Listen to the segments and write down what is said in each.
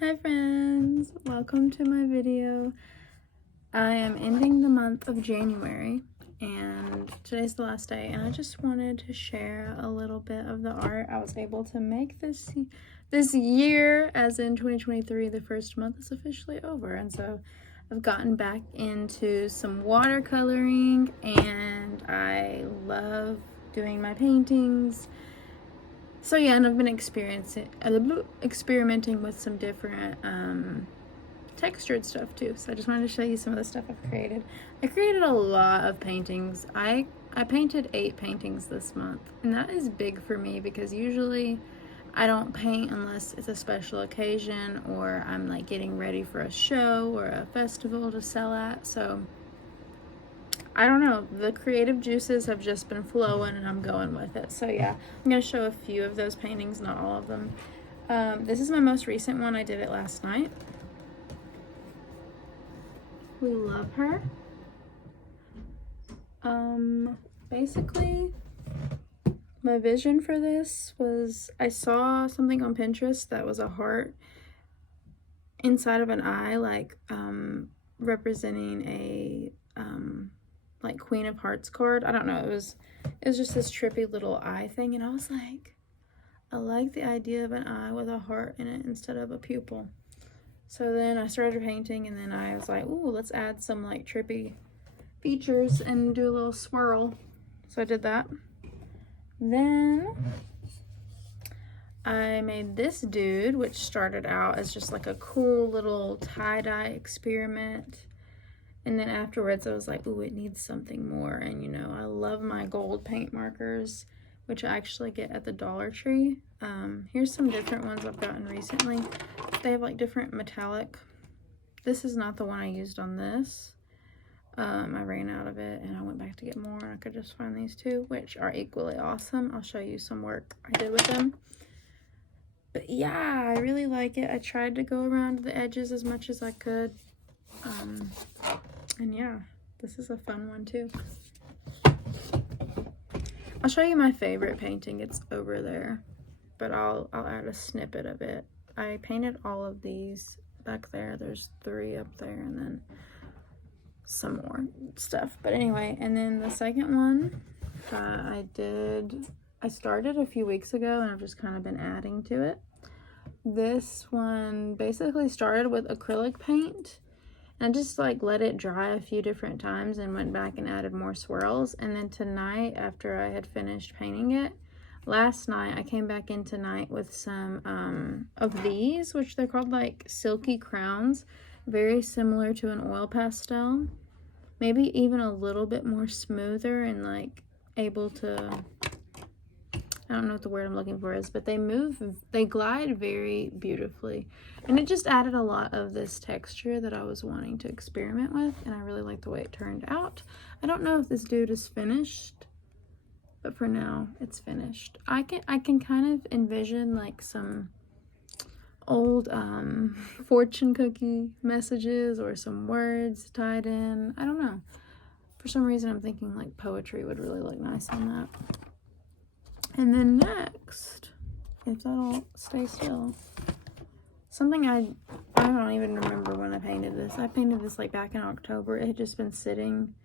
Hi friends, welcome to my video. I am ending the month of January and today's the last day, and I just wanted to share a little bit of the art I was able to make this year, as in 2023. The first month is officially over, and so I've gotten back into some watercoloring and I love doing my paintings. So yeah, and I've been experimenting with some different textured stuff too. So I just wanted to show you some of the stuff I've created. I created a lot of paintings. I painted 8 paintings this month, and that is big for me because usually I don't paint unless it's a special occasion or I'm like getting ready for a show or a festival to sell at. So I don't know, the creative juices have just been flowing and I'm going with it. So yeah, I'm going to show a few of those paintings, not all of them. This is my most recent one. I did it last night. We love her. Basically, my vision for this was I saw something on Pinterest that was a heart inside of an eye, like representing a like Queen of Hearts card. I don't know, it was just this trippy little eye thing, and I was like, I like the idea of an eye with a heart in it instead of a pupil. So then I started painting, and then I was like, ooh, let's add some like trippy features and do a little swirl. So I did that. Then I made this dude, which started out as just like a cool little tie-dye experiment. And then afterwards I was like, ooh, it needs something more. And you know, I love my gold paint markers, which I actually get at the Dollar Tree. Here's some different ones I've gotten recently. They have like different metallic. This is not the one I used on this. I ran out of it and I went back to get more, and I could just find these two, which are equally awesome. I'll show you some work I did with them. But yeah, I really like it. I tried to go around the edges as much as I could. And yeah, this is a fun one too. I'll show you my favorite painting. It's over there, but I'll add a snippet of it. I painted all of these back there. There's 3 up there, and then some more stuff. But anyway, and then the second one I started a few weeks ago, and I've just kind of been adding to it. This one basically started with acrylic paint, and I just like let it dry a few different times and went back and added more swirls. And then tonight, after I had finished painting it, last night I came back in tonight with some of these, which they're called like silky crowns, very similar to an oil pastel, maybe even a little bit more smoother and like able to, I don't know what the word I'm looking for is, but they glide very beautifully. And it just added a lot of this texture that I was wanting to experiment with, and I really like the way it turned out. I don't know if this dude is finished, but for now it's finished. I can kind of envision like some old fortune cookie messages or some words tied in. I don't know. For some reason I'm thinking like poetry would really look nice on that. And then next, if that'll stay still, something I don't even remember when I painted this. I painted this like back in October. It had just been sitting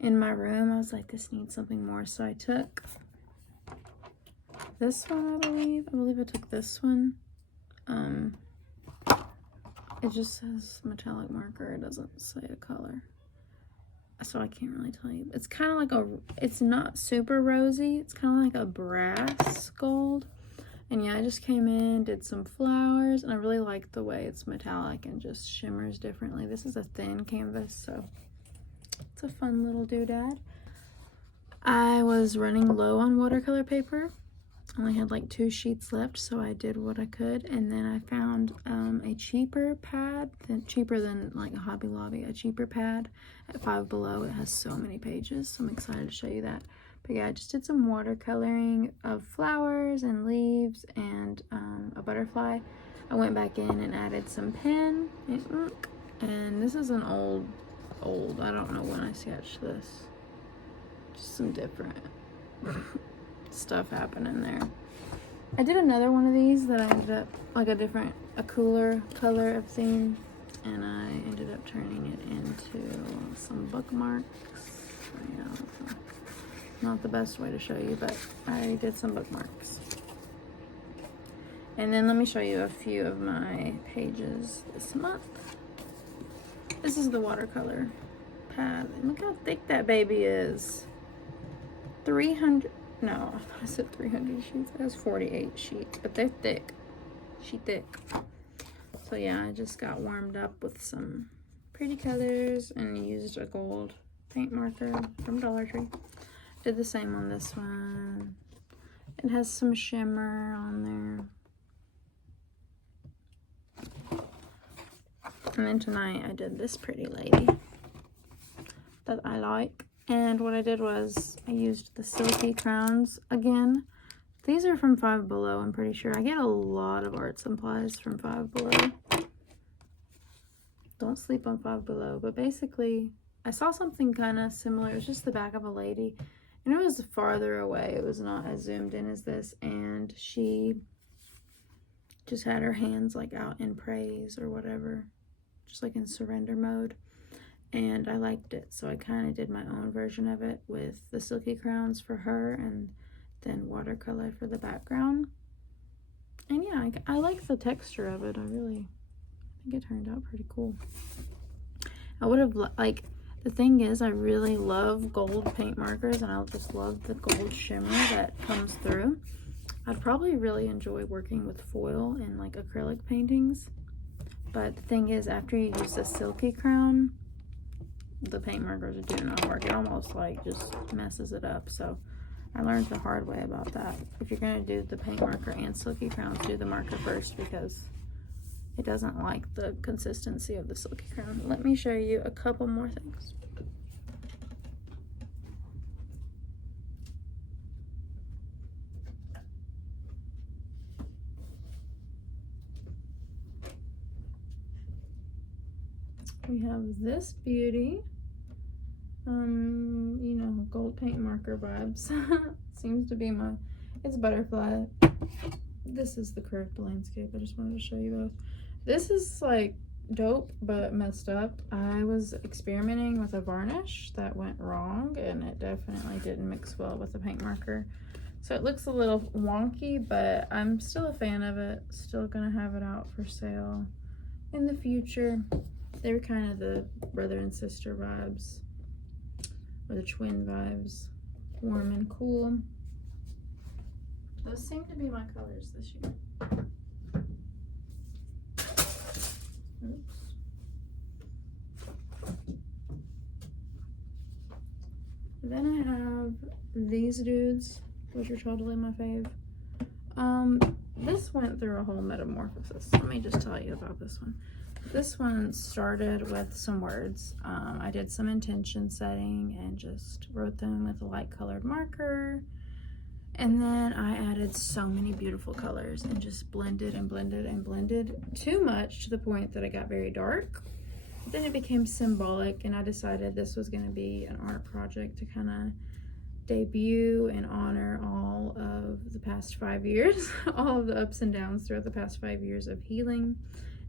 in my room. I was like, this needs something more. So I took this one, I believe I took this one. It just says metallic marker. It doesn't say a color, so I can't really tell you. It's kind of like it's not super rosy. It's kind of like a brass gold. And yeah, I just came in, did some flowers, and I really like the way it's metallic and just shimmers differently. This is a thin canvas, so it's a fun little doodad. I was running low on watercolor paper. I only had like 2 sheets left, so I did what I could. And then I found a cheaper pad, cheaper than like a Hobby Lobby, a cheaper pad at Five Below. It has so many pages, so I'm excited to show you that. But yeah, I just did some watercoloring of flowers and leaves and a butterfly. I went back in and added some pen and ink. And this is an old, I don't know when I sketched this. Just some different stuff happening there. I did another one of these that I ended up like a cooler color of theme, and I ended up turning it into some bookmarks. Yeah, not the best way to show you, but I did some bookmarks. And then let me show you a few of my pages this month. This is the watercolor pad. Look how thick that baby is. 300, no, I said 300 sheets. It has 48 sheets, but they're thick. She thick. So yeah, I just got warmed up with some pretty colors and used a gold paint marker from Dollar Tree. Did the same on this one. It has some shimmer on there. And then tonight I did this pretty lady that I like. And what I did was I used the Silky Crowns again. These are from Five Below, I'm pretty sure. I get a lot of art supplies from Five Below. Don't sleep on Five Below. But basically, I saw something kind of similar. It was just the back of a lady. And it was farther away. It was not as zoomed in as this. And she just had her hands like out in praise or whatever. Just like in surrender mode. And I liked it, so I kind of did my own version of it with the Silky Crowns for her and then watercolor for the background. And yeah, I like the texture of it. I think it turned out pretty cool. I would have, like, the thing is, I really love gold paint markers, and I just love the gold shimmer that comes through. I'd probably really enjoy working with foil and like acrylic paintings. But the thing is, after you use the Silky Crown, the paint markers are doing no work. It almost like just messes it up. So I learned the hard way about that. If you're going to do the paint marker and Silky Crowns, do the marker first because it doesn't like the consistency of the Silky Crown. Let me show you a couple more things. We have this beauty. You know, gold paint marker vibes. Seems to be it's butterfly. This is the curved landscape. I just wanted to show you both. This is like dope but messed up. I was experimenting with a varnish that went wrong, and it definitely didn't mix well with the paint marker. So it looks a little wonky, but I'm still a fan of it. Still gonna have it out for sale in the future. They were kind of the brother and sister vibes, or the twin vibes, warm and cool. Those seem to be my colors this year. Oops. Then I have these dudes, which are totally my fave. This went through a whole metamorphosis. Let me just tell you about this one. This one started with some words. I did some intention setting and just wrote them with a light colored marker. And then I added so many beautiful colors and just blended and blended and blended too much to the point that it got very dark. Then it became symbolic, and I decided this was going to be an art project to kind of debut and honor all of the past 5 years, all of the ups and downs throughout the past 5 years of healing,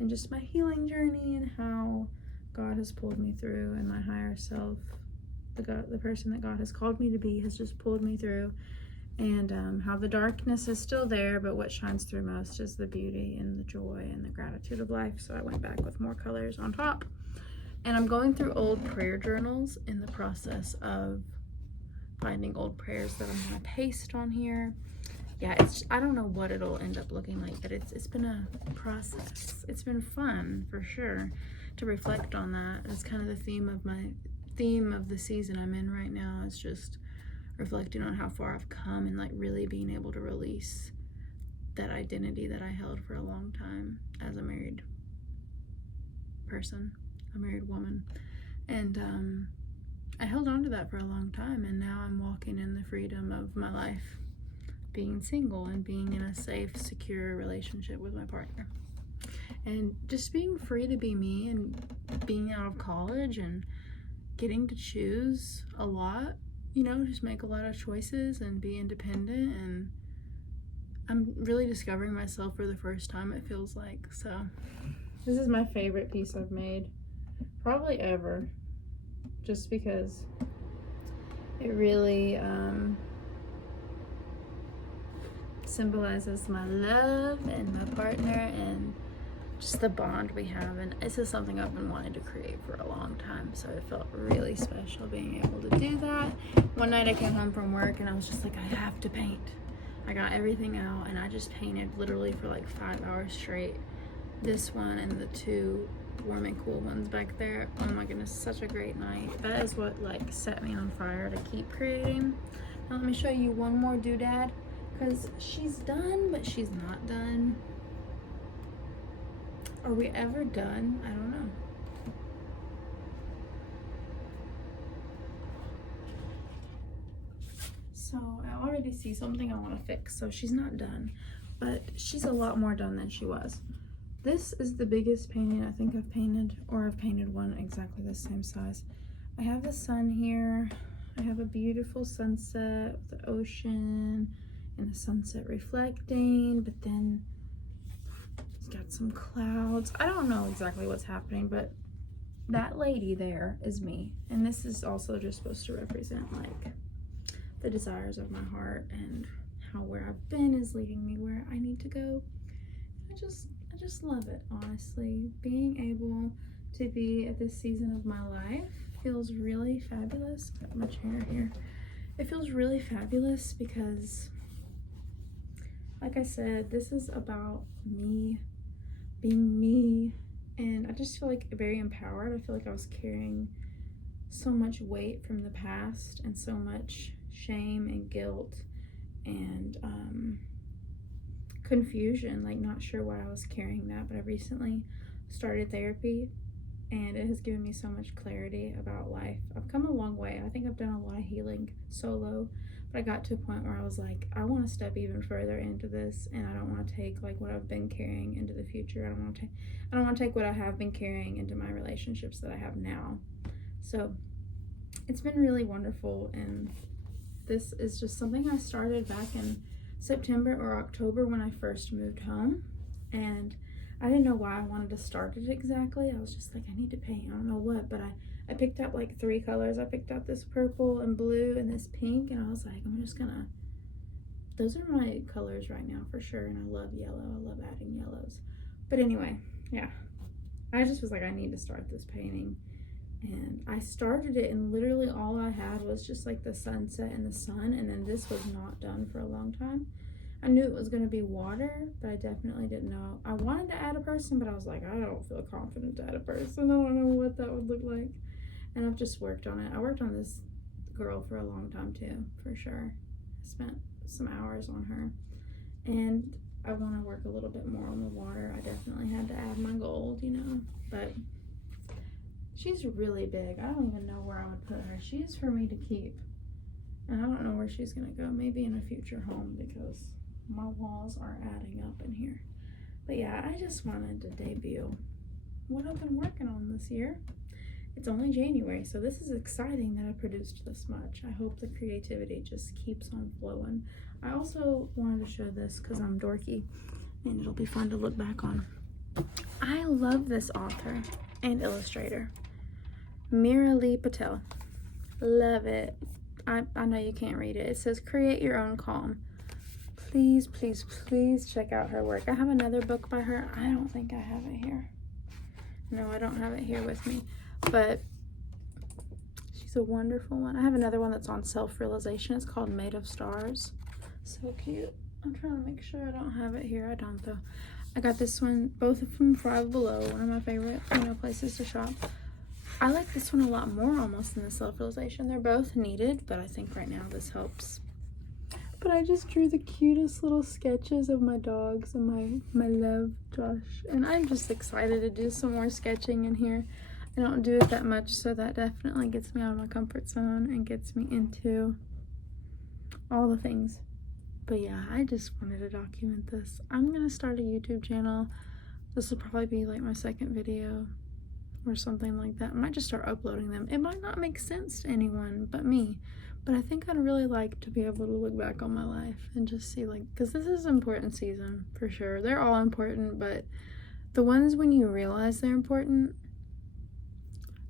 and just my healing journey and how God has pulled me through, and my higher self, the person that God has called me to be, has just pulled me through, and how the darkness is still there, but what shines through most is the beauty and the joy and the gratitude of life. So I went back with more colors on top, and I'm going through old prayer journals in the process of finding old prayers that I'm gonna paste on here. Yeah, I don't know what it'll end up looking like, but it's been a process. It's been fun for sure to reflect on that. It's kind of the theme of the season I'm in right now, is just reflecting on how far I've come and like really being able to release that identity that I held for a long time as a married person, a married woman. And I held on to that for a long time, and now I'm walking in the freedom of my life, being single and being in a safe, secure relationship with my partner. And just being free to be me, and being out of college and getting to choose a lot, you know, just make a lot of choices and be independent. And I'm really discovering myself for the first time, it feels like. So this is my favorite piece I've made probably ever, just because it really symbolizes my love and my partner and just the bond we have. And this is something I've been wanting to create for a long time, so it felt really special being able to do that. One night I came home from work and I was just like, I have to paint. I got everything out and I just painted literally for like 5 hours straight. This one and the two warm and cool ones back there. Oh my goodness, such a great night. That is what like set me on fire to keep creating. Now let me show you one more doodad, because she's done, but she's not done. Are we ever done? I don't know. So I already see something I want to fix. So she's not done, but she's a lot more done than she was. This is the biggest painting I think I've painted, or I've painted one exactly the same size. I have the sun here. I have a beautiful sunset with the ocean and the sunset reflecting, but then it's got some clouds. I don't know exactly what's happening, but that lady there is me. And this is also just supposed to represent like the desires of my heart and how where I've been is leading me where I need to go. I just love it, honestly. Being able to be at this season of my life feels really fabulous. Got my chair here. It feels really fabulous because, like I said, this is about me being me, and I just feel like very empowered. I feel like I was carrying so much weight from the past and so much shame and guilt and confusion, like not sure why I was carrying that. But I recently started therapy and it has given me so much clarity about life. I've come a long way. I think I've done a lot of healing solo, but I got to a point where I was like, I want to step even further into this, and I don't want to take like what I've been carrying into the future. I don't want to take what I have been carrying into my relationships that I have now. So it's been really wonderful, and this is just something I started back in September or October when I first moved home, and I didn't know why I wanted to start it exactly. I was just like, I need to paint, I don't know what, but I picked out like 3 colors. I picked out this purple and blue and this pink, and I was like, I'm just gonna, those are my colors right now for sure, and I love yellow. I love adding yellows. But anyway, yeah, I just was like, I need to start this painting. And I started it, and literally all I had was just like the sunset and the sun, and then this was not done for a long time. I knew it was going to be water, but I definitely didn't know. I wanted to add a person, but I was like, I don't feel confident to add a person. I don't know what that would look like. And I've just worked on it. I worked on this girl for a long time too, for sure. I spent some hours on her, and I want to work a little bit more on the water. I definitely had to add my gold, you know, but she's really big. I don't even know where I would put her. She is for me to keep, and I don't know where she's gonna go. Maybe in a future home, because my walls are adding up in here. But yeah, I just wanted to debut what I've been working on this year. It's only January, so this is exciting that I produced this much. I hope the creativity just keeps on flowing. I also wanted to show this because I'm dorky and it'll be fun to look back on. I love this author and illustrator, Meera Lee Patel. Love it. I know you can't read it. It says create your own calm. Please, please, please check out her work. I have another book by her. I don't think I have it here. No, I don't have it here with me, but she's a wonderful one. I have another one that's on self-realization. It's called Made of Stars. So cute. I'm trying to make sure I don't have it here. I don't though. I got this one, both from Five Below, one of my favorite, places to shop. I like this one a lot more almost than the self-realization. They're both needed, but I think right now this helps. But I just drew the cutest little sketches of my dogs and my love, Josh. And I'm just excited to do some more sketching in here. I don't do it that much, so that definitely gets me out of my comfort zone and gets me into all the things. But yeah, I just wanted to document this. I'm gonna start a YouTube channel. This will probably be like my second video or something like that. I might just start uploading them. It might not make sense to anyone but me, But I think I'd really like to be able to look back on my life and just see, like, because this is an important season for sure. They're all important, but the ones when you realize they're important,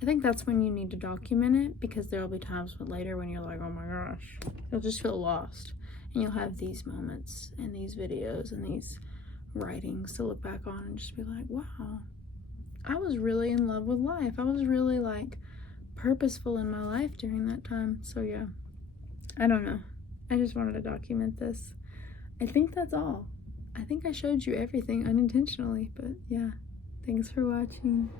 I think that's when you need to document it, because there'll be times later when you're like, oh my gosh, you'll just feel lost. And you'll have these moments and these videos and these writings to look back on and just be like, wow, I was really in love with life. I was really, like, purposeful in my life during that time. So yeah, I don't know. I just wanted to document this. I think that's all. I think I showed you everything unintentionally, but yeah. Thanks for watching.